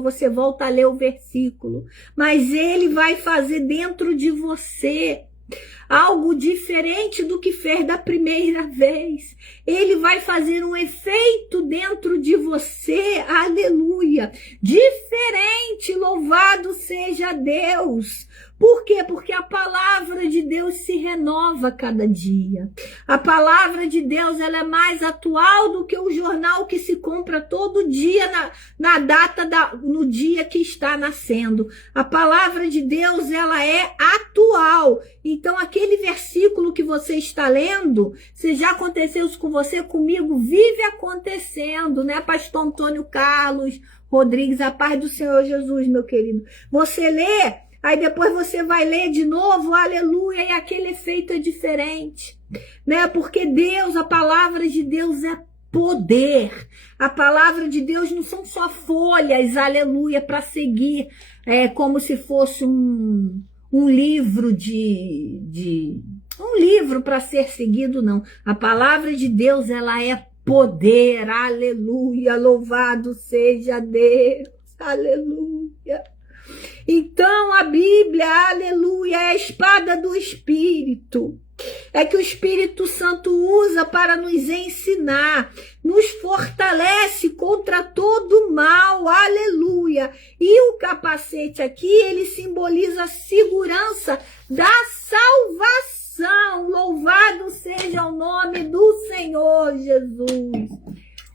você volta a ler o versículo. Mas ele vai fazer dentro de você algo diferente do que fez da primeira vez. Ele vai fazer um efeito dentro de você, aleluia, diferente, louvado seja Deus. Por quê? Porque a palavra de Deus se renova cada dia. A palavra de Deus, ela é mais atual do que o jornal que se compra todo dia na data, no dia que está nascendo. A palavra de Deus, ela é atual. Então, aquele versículo que você está lendo, se já aconteceu isso com você, comigo, vive acontecendo, né? Pastor Antônio Carlos Rodrigues, a paz do Senhor Jesus, meu querido. Você lê, aí depois você vai ler de novo, aleluia, e aquele efeito é diferente, né? Porque Deus, a palavra de Deus é poder. A palavra de Deus não são só folhas, aleluia, para seguir, como se fosse um livro um livro para ser seguido, não. A palavra de Deus, ela é poder, aleluia, louvado seja Deus, aleluia. Então a Bíblia, aleluia, é a espada do Espírito. É que o Espírito Santo usa para nos ensinar, nos fortalece contra todo mal, aleluia. E o capacete aqui, ele simboliza a segurança da salvação. Louvado seja o nome do Senhor Jesus.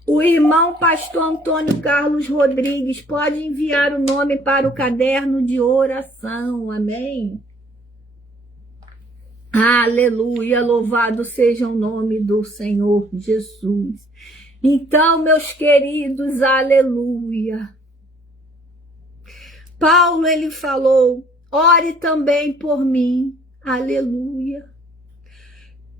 O irmão pastor Antônio Carlos Rodrigues pode enviar o nome para o caderno de oração, amém? Aleluia, louvado seja o nome do Senhor Jesus. Então, meus queridos, aleluia. Paulo, ele falou, ore também por mim, aleluia.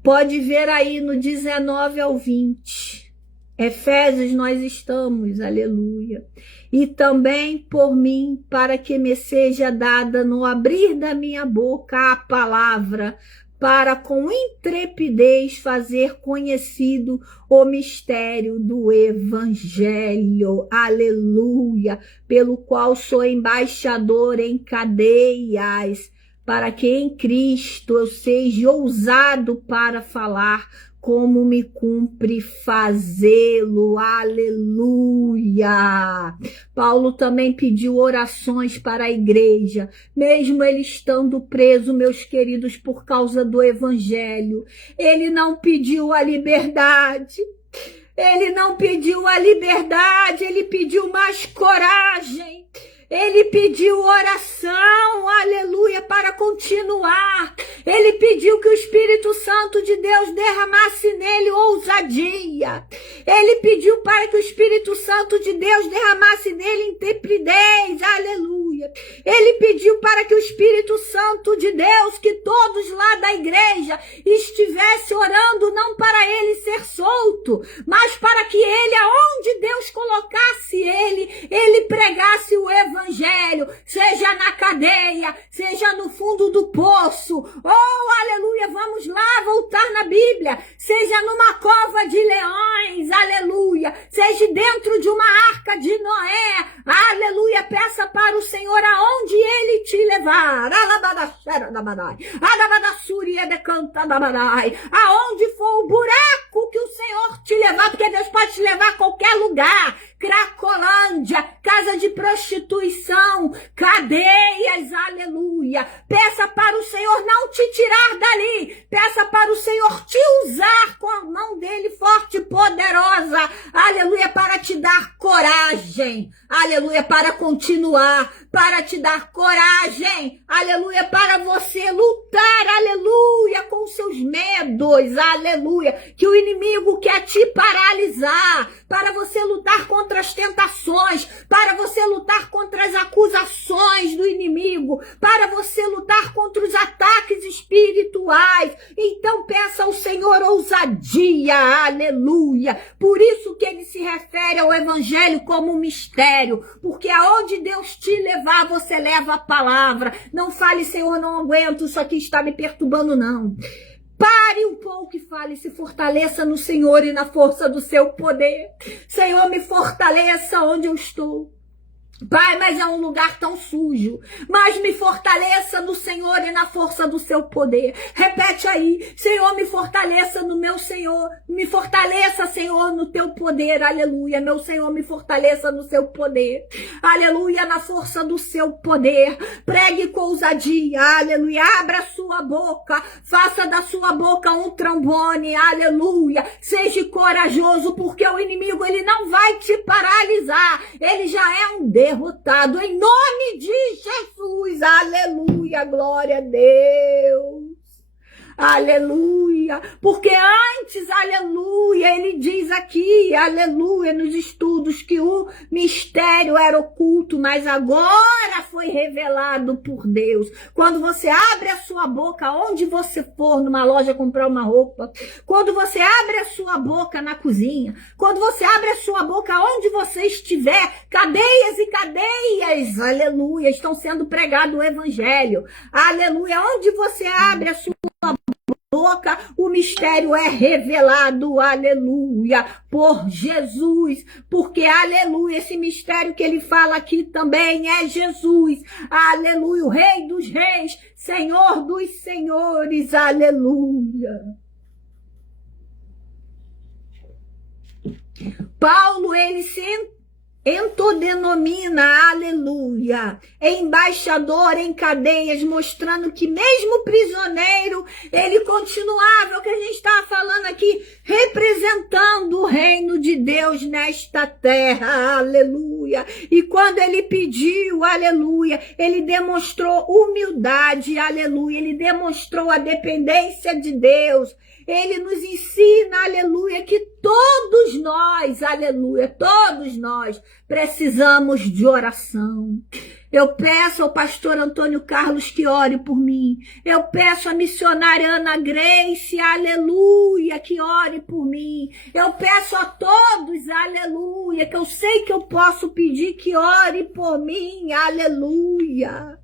Pode ver aí no 19 ao 20. Efésios nós estamos, aleluia. E também por mim, para que me seja dada no abrir da minha boca a palavra, para com intrepidez fazer conhecido o mistério do Evangelho, aleluia, pelo qual sou embaixador em cadeias, para que em Cristo eu seja ousado para falar, como me cumpre fazê-lo, aleluia. Paulo também pediu orações para a igreja, mesmo ele estando preso, meus queridos, por causa do evangelho. Ele não pediu a liberdade, ele não pediu a liberdade, ele pediu mais coragem. Ele pediu oração, aleluia, para continuar. Ele pediu que o Espírito Santo de Deus derramasse nele ousadia. Ele pediu para que o Espírito Santo de Deus derramasse nele intrepidez, aleluia. Ele pediu para que o Espírito Santo de Deus, que todos lá da igreja estivesse orando, não para ele ser solto, mas para que ele, aonde Deus colocasse ele pregasse o evangelho. Seja na cadeia, seja no fundo do poço, aleluia, vamos lá voltar na Bíblia, seja numa cova de leões, aleluia, seja dentro de uma arca de Noé, aleluia, peça para o Senhor aonde ele te levar, aonde for o buraco que o Senhor te levar, porque Deus pode te levar a qualquer lugar, Cracolândia, casa de prostituição, cadeias, aleluia. Peça para o Senhor não te tirar dali. Peça para o Senhor te usar com a mão dele forte e poderosa, aleluia, para te dar coragem, aleluia, para continuar, para te dar coragem, aleluia, para você lutar, aleluia, com seus medos, aleluia, que o inimigo quer te paralisar, para você lutar contra as tentações, para você lutar contra as acusações do inimigo, para você lutar contra os ataques espirituais. Então peça ao Senhor ousadia, aleluia. Por isso que ele se refere ao evangelho como um mistério, porque aonde Deus te levar, você leva a palavra. Não fale, Senhor, não aguento, isso aqui está me perturbando, não. Pare um pouco e fale, se fortaleça no Senhor e na força do seu poder. Senhor, me fortaleça onde eu estou. Pai, mas é um lugar tão sujo, mas me fortaleça no Senhor e na força do seu poder. Repete aí, Senhor, me fortaleça no meu Senhor, me fortaleça, Senhor, no teu poder, aleluia. Meu Senhor, me fortaleça no seu poder, aleluia, na força do seu poder. Pregue com ousadia, aleluia, abra a sua boca, faça da sua boca um trombone, aleluia. Seja corajoso, porque o inimigo, ele não vai te paralisar, ele já é um derrotado em nome de Jesus, aleluia, glória a Deus, aleluia, porque antes, aleluia, ele diz aqui, aleluia, nos estudos que o mistério era oculto, mas agora foi revelado por Deus. Quando você abre a sua boca, onde você for, numa loja comprar uma roupa, quando você abre a sua boca na cozinha, quando você abre a sua boca onde você estiver, cadeias e cadeias, aleluia, estão sendo pregado o evangelho, aleluia, onde você abre a sua boca, o mistério é revelado, aleluia, por Jesus, porque, aleluia, esse mistério que ele fala aqui também é Jesus, aleluia, o Rei dos Reis, Senhor dos Senhores, aleluia. Paulo, ele se entodenomina, aleluia, embaixador em cadeias, mostrando que mesmo prisioneiro, ele continuava, o que a gente estava falando aqui, representando o reino de Deus nesta terra, aleluia. E quando ele pediu, aleluia, ele demonstrou humildade, aleluia, ele demonstrou a dependência de Deus, ele nos ensina, aleluia, que todos nós, aleluia, todos nós precisamos de oração. Eu peço ao pastor Antônio Carlos que ore por mim. Eu peço à missionária Ana Grace, aleluia, que ore por mim. Eu peço a todos, aleluia, que eu sei que eu posso pedir que ore por mim, aleluia.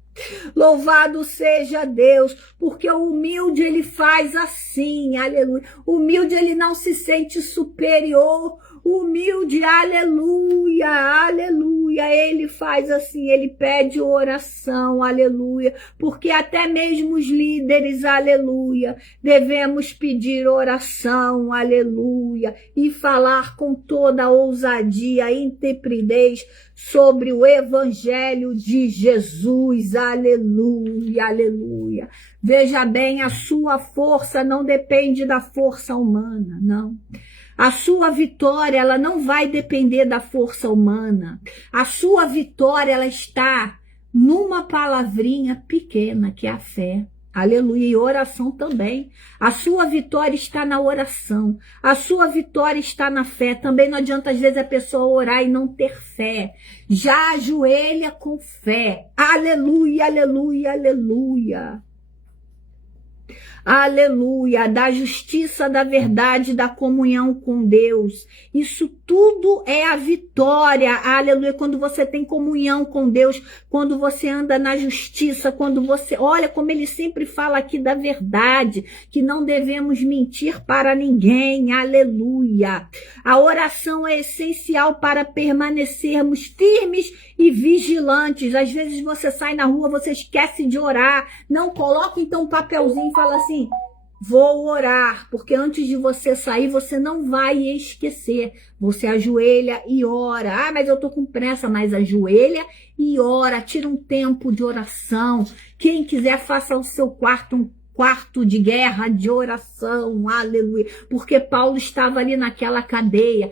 Louvado seja Deus, porque o humilde ele faz assim, aleluia. O humilde ele não se sente superior. Humilde, aleluia, aleluia, ele faz assim, ele pede oração, aleluia, porque até mesmo os líderes, aleluia, devemos pedir oração, aleluia, e falar com toda a ousadia e intrepidez sobre o evangelho de Jesus, aleluia, aleluia. Veja bem, a sua força não depende da força humana, não. A sua vitória, ela não vai depender da força humana. A sua vitória, ela está numa palavrinha pequena, que é a fé. Aleluia. E oração também. A sua vitória está na oração. A sua vitória está na fé. Também não adianta, às vezes, a pessoa orar e não ter fé. Já ajoelha com fé. Aleluia, aleluia, aleluia. Aleluia, da justiça, da verdade, da comunhão com Deus. Isso tudo é a vitória, aleluia, quando você tem comunhão com Deus, quando você anda na justiça, quando você, olha como ele sempre fala aqui da verdade, que não devemos mentir para ninguém, aleluia. A oração é essencial para permanecermos firmes e vigilantes. Às vezes você sai na rua, você esquece de orar, não coloca então um papelzinho e fala assim, vou orar, porque antes de você sair, você não vai esquecer. Você ajoelha e ora. Ah, mas eu tô com pressa, mas ajoelha e ora. Tira um tempo de oração. Quem quiser, faça o seu quarto um quarto de guerra, de oração, aleluia, porque Paulo estava ali naquela cadeia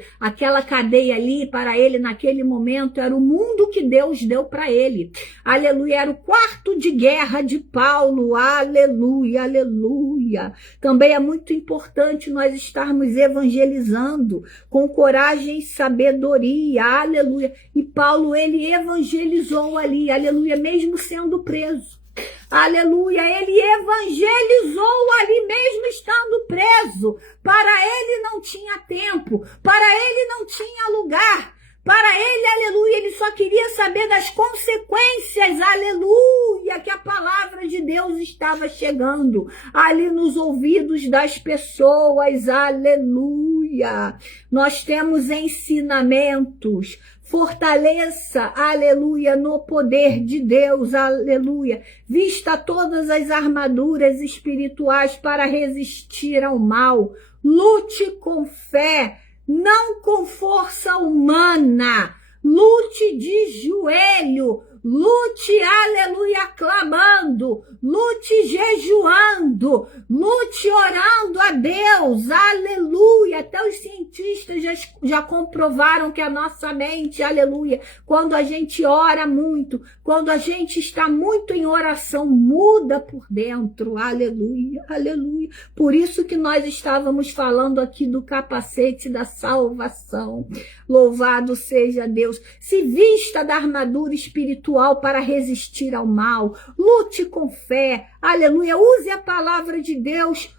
ali para ele naquele momento era o mundo que Deus deu para ele, aleluia, era o quarto de guerra de Paulo, aleluia, aleluia. Também é muito importante nós estarmos evangelizando com coragem e sabedoria, aleluia, e Paulo ele evangelizou ali, aleluia, mesmo sendo preso. Aleluia, ele evangelizou ali mesmo estando preso. Para ele não tinha tempo, para ele não tinha lugar. Para ele, aleluia, ele só queria saber das consequências, aleluia, que a palavra de Deus estava chegando ali nos ouvidos das pessoas, aleluia. Nós temos ensinamentos, fortaleça, aleluia, no poder de Deus, aleluia. Vista todas as armaduras espirituais para resistir ao mal. Lute com fé, não com força humana. Lute de joelho. Lute, aleluia, clamando, lute jejuando, lute orando a Deus, aleluia. Até os cientistas já comprovaram que a nossa mente, aleluia, quando a gente ora muito, quando a gente está muito em oração, muda por dentro, aleluia, aleluia. Por isso que nós estávamos falando aqui do capacete da salvação. Louvado seja Deus. Se vista da armadura espiritual para resistir ao mal. Lute com fé. Aleluia. Use a palavra de Deus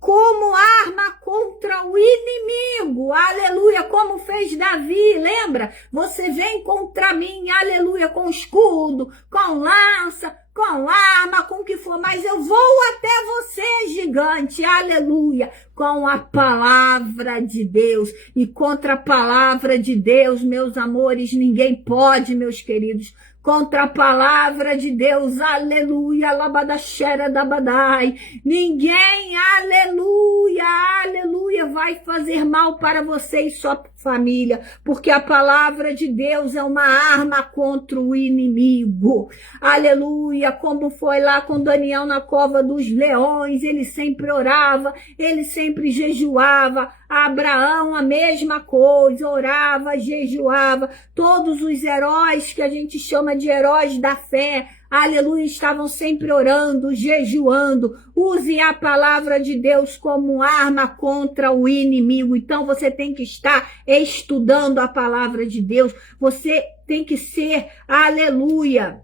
como arma contra o inimigo. Aleluia. Como fez Davi. Lembra? Você vem contra mim. Aleluia. Com escudo, com lança, com arma, com o que for, mas eu vou até você, gigante, aleluia, com a palavra de Deus. E contra a palavra de Deus, meus amores, ninguém pode, meus queridos. Contra a palavra de Deus, aleluia, labadaxera da badai. Ninguém, aleluia, aleluia, vai fazer mal para você e sua família, porque a palavra de Deus é uma arma contra o inimigo. Aleluia, como foi lá com Daniel na cova dos leões, ele sempre orava, ele sempre sempre jejuava. Abraão, a mesma coisa, orava, jejuava. Todos os heróis que a gente chama de heróis da fé, aleluia, estavam sempre orando, jejuando. Use a palavra de Deus como arma contra o inimigo. Então você tem que estar estudando a palavra de Deus. Você tem que ser, aleluia,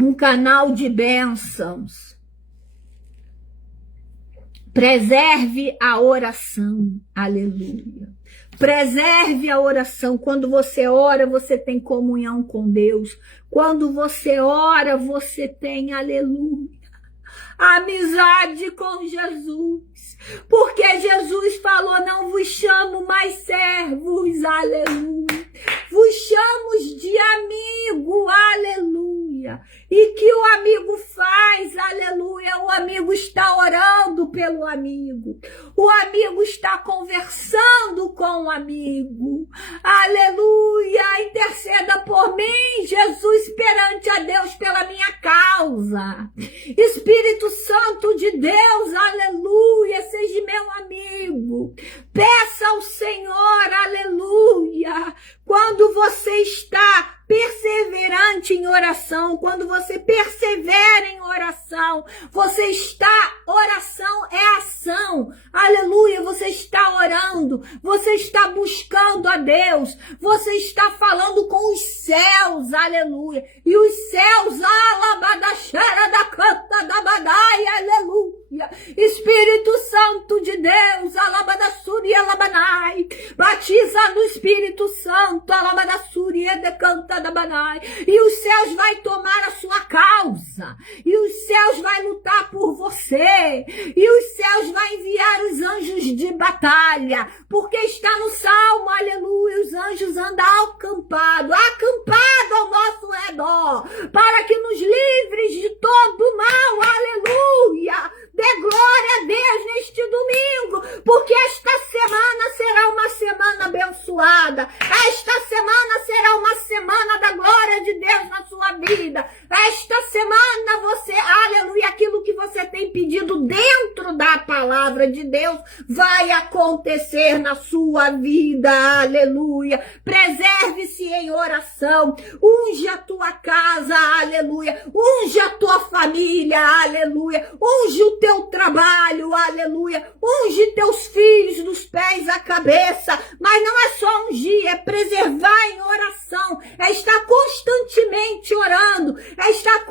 um canal de bênçãos. Preserve a oração, aleluia. Preserve a oração. Quando você ora, você tem comunhão com Deus. Quando você ora, você tem, aleluia, amizade com Jesus. Porque Jesus falou, não vos chamo mais servos, aleluia. Vos chamo de amigo, aleluia. E que o amigo faz, aleluia, o amigo está orando pelo amigo. O amigo está conversando com o amigo. Aleluia, interceda por mim, Jesus, perante a Deus pela minha causa. Espírito Santo de Deus, aleluia, seja meu amigo. Peça ao Senhor, aleluia. Quando você está perseverante em oração, quando você persevera em oração, você está, oração é ação, aleluia, você está orando, você está buscando a Deus, você está falando com os céus, aleluia, e os céus, alabadaxera da canta da badaia, aleluia, Espírito Santo de Deus, alabadassuri, alabanai, batiza no Espírito Santo, alabadassuri, decanta da banai, e os céus vai tomar a sua causa, e os céus vai lutar por você, e os céus vai enviar os anjos de batalha, porque está no Salmo, aleluia, os anjos andam acampado ao nosso redor, para que nos livres de todo mal, aleluia. Dê glória a Deus neste domingo, porque esta semana será uma semana abençoada. Esta semana será uma semana da glória de Deus na sua vida. Esta semana você, aleluia, aquilo que você tem pedido dentro da palavra de Deus vai acontecer na sua vida, aleluia. Preserve-se em oração, unge a tua casa, aleluia, unge a tua família, aleluia, unge o teu trabalho, aleluia, unge teus filhos dos pés à cabeça, mas não é só ungir, é preservar em oração, é estar constantemente orando, é estar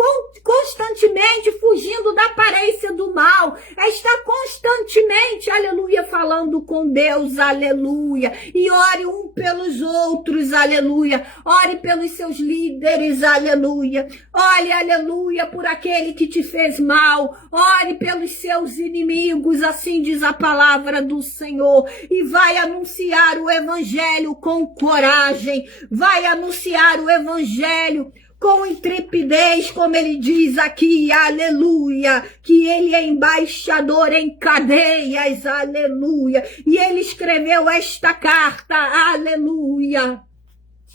constantemente fugindo da aparência do mal, é estar constantemente, aleluia, falando com Deus, aleluia, e ore um pelos outros, aleluia, ore pelos seus líderes, aleluia, ore, aleluia, por aquele que te fez mal, ore pelos seus inimigos, assim diz a palavra do Senhor, e vai anunciar o evangelho com coragem, vai anunciar o evangelho com intrepidez, como ele diz aqui, aleluia, que ele é embaixador em cadeias, aleluia, e ele escreveu esta carta, aleluia,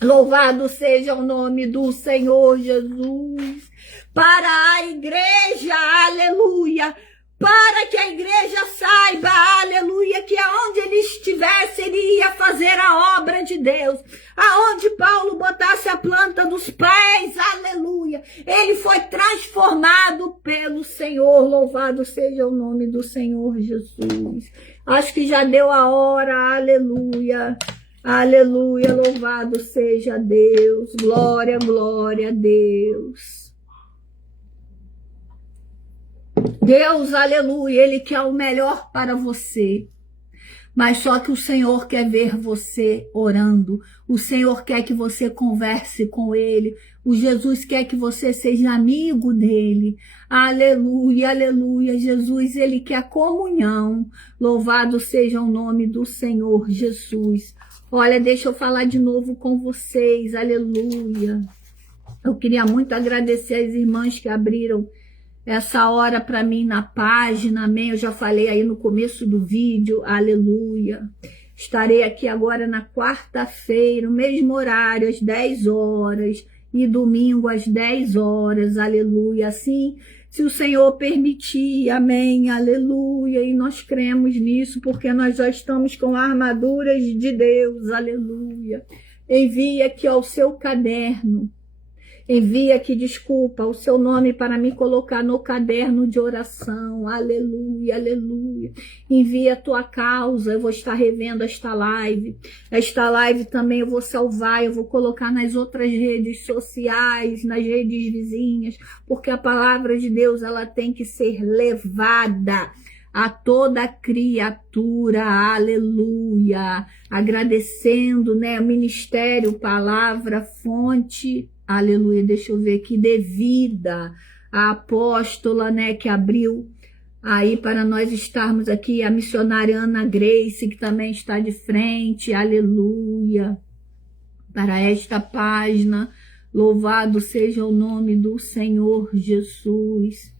louvado seja o nome do Senhor Jesus, para a igreja, aleluia, para que a igreja saiba, aleluia, que aonde ele estivesse, ele ia fazer a obra de Deus. Aonde Paulo botasse a planta dos pés, aleluia, ele foi transformado pelo Senhor. Louvado seja o nome do Senhor Jesus. Acho que já deu a hora, aleluia. Aleluia, louvado seja Deus. Glória, glória a Deus. Deus, aleluia, ele quer o melhor para você. Mas só que o Senhor quer ver você orando. O Senhor quer que você converse com ele. O Jesus quer que você seja amigo dele. Aleluia, aleluia. Jesus, ele quer comunhão. Louvado seja o nome do Senhor Jesus. Olha, deixa eu falar de novo com vocês. Aleluia. Eu queria muito agradecer as irmãs que abriram essa hora para mim na página, amém? Eu já falei aí no começo do vídeo, aleluia. Estarei aqui agora na quarta-feira, no mesmo horário, às 10 horas, e domingo às 10 horas, aleluia. Assim, se o Senhor permitir, amém, aleluia, e nós cremos nisso, porque nós já estamos com armaduras de Deus, aleluia. Envie aqui ao seu caderno, envie aqui, desculpa, o seu nome para me colocar no caderno de oração, aleluia, aleluia. Envie a tua causa, eu vou estar revendo esta live também eu vou salvar, eu vou colocar nas outras redes sociais, nas redes vizinhas, porque a palavra de Deus, ela tem que ser levada a toda criatura, aleluia, agradecendo, né, o ministério, palavra, fonte, aleluia, deixa eu ver aqui, devida a apóstola, né, que abriu aí para nós estarmos aqui, a missionária Ana Grace, que também está de frente, aleluia, para esta página, louvado seja o nome do Senhor Jesus.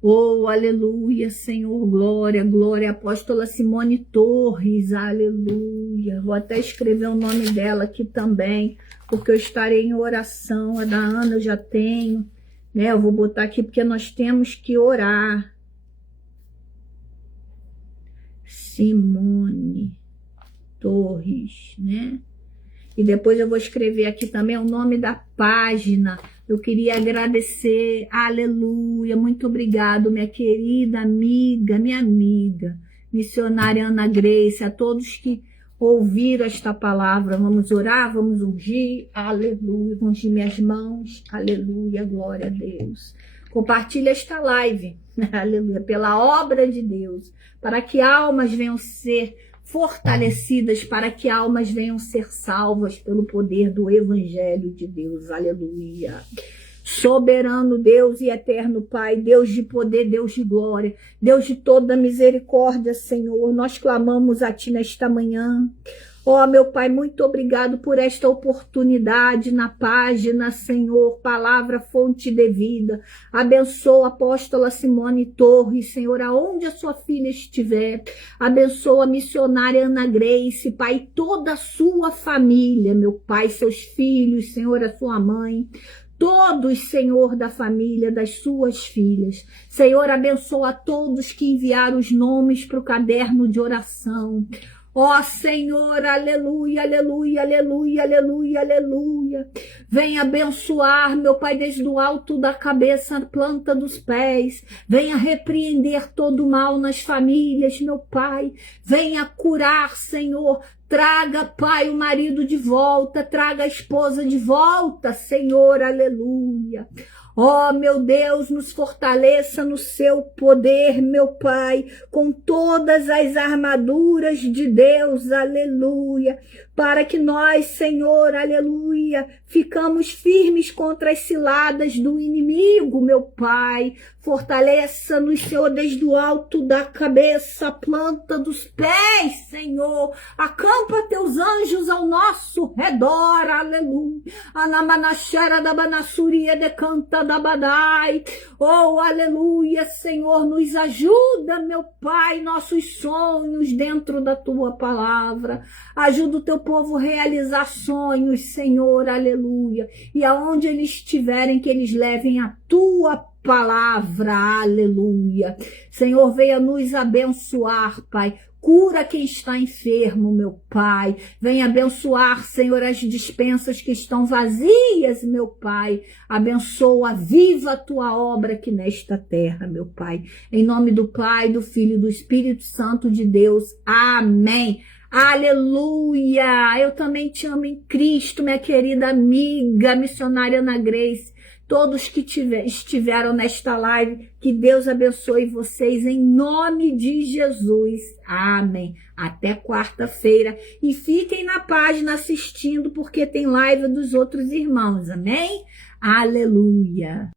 Oh, aleluia, Senhor, glória, glória, apóstola Simone Torres, aleluia. Vou até escrever o nome dela aqui também, porque eu estarei em oração. A da Ana eu já tenho, né? Eu vou botar aqui porque nós temos que orar. Simone Torres, né? E depois eu vou escrever aqui também o nome da página. Eu queria agradecer, aleluia, muito obrigado, minha querida amiga, minha amiga, missionária Ana Grace, a todos que ouviram esta palavra. Vamos orar, vamos ungir, aleluia, vou ungir minhas mãos, aleluia, glória a Deus. Compartilha esta live, aleluia, pela obra de Deus, para que almas venham ser fortalecidas, para que almas venham ser salvas pelo poder do Evangelho de Deus, aleluia. Soberano Deus e eterno Pai, Deus de poder, Deus de glória, Deus de toda misericórdia, Senhor, nós clamamos a Ti nesta manhã. Ó, meu Pai, muito obrigado por esta oportunidade na página, Senhor, palavra fonte de vida. Abençoa a apóstola Simone Torres, Senhor, aonde a sua filha estiver. Abençoa a missionária Ana Grace, Pai, toda a sua família, meu Pai, seus filhos, Senhor, a sua mãe. Todos, Senhor, da família, das suas filhas. Senhor, abençoa a todos que enviaram os nomes para o caderno de oração. Ó Senhor, aleluia, aleluia, aleluia, aleluia, aleluia. Venha abençoar, meu Pai, desde o alto da cabeça, a planta dos pés. Venha repreender todo o mal nas famílias, meu Pai. Venha curar, Senhor. Traga, Pai, o marido de volta. Traga a esposa de volta, Senhor, aleluia. Ó, meu Deus, nos fortaleça no seu poder, meu Pai, com todas as armaduras de Deus, aleluia, para que nós, Senhor, aleluia, ficamos firmes contra as ciladas do inimigo, meu Pai. Fortaleça-nos, Senhor, desde o alto da cabeça, a planta dos pés, Senhor. Acampa teus anjos ao nosso redor, aleluia. Anamanachera da banassuria de canta da badai. Oh, aleluia, Senhor, nos ajuda, meu Pai, nossos sonhos dentro da tua palavra. Ajuda o teu povo a realizar sonhos, Senhor, aleluia. E aonde eles estiverem, que eles levem a tua palavra, aleluia. Senhor, venha nos abençoar, Pai. Cura quem está enfermo, meu Pai. Venha abençoar, Senhor, as despensas que estão vazias, meu Pai. Abençoa, viva a tua obra aqui nesta terra, meu Pai. Em nome do Pai, do Filho e do Espírito Santo de Deus. Amém. Aleluia! Eu também te amo em Cristo, minha querida amiga, missionária Ana Grace. Todos que estiveram nesta live, que Deus abençoe vocês em nome de Jesus. Amém. Até quarta-feira. E fiquem na página assistindo, porque tem live dos outros irmãos. Amém? Aleluia.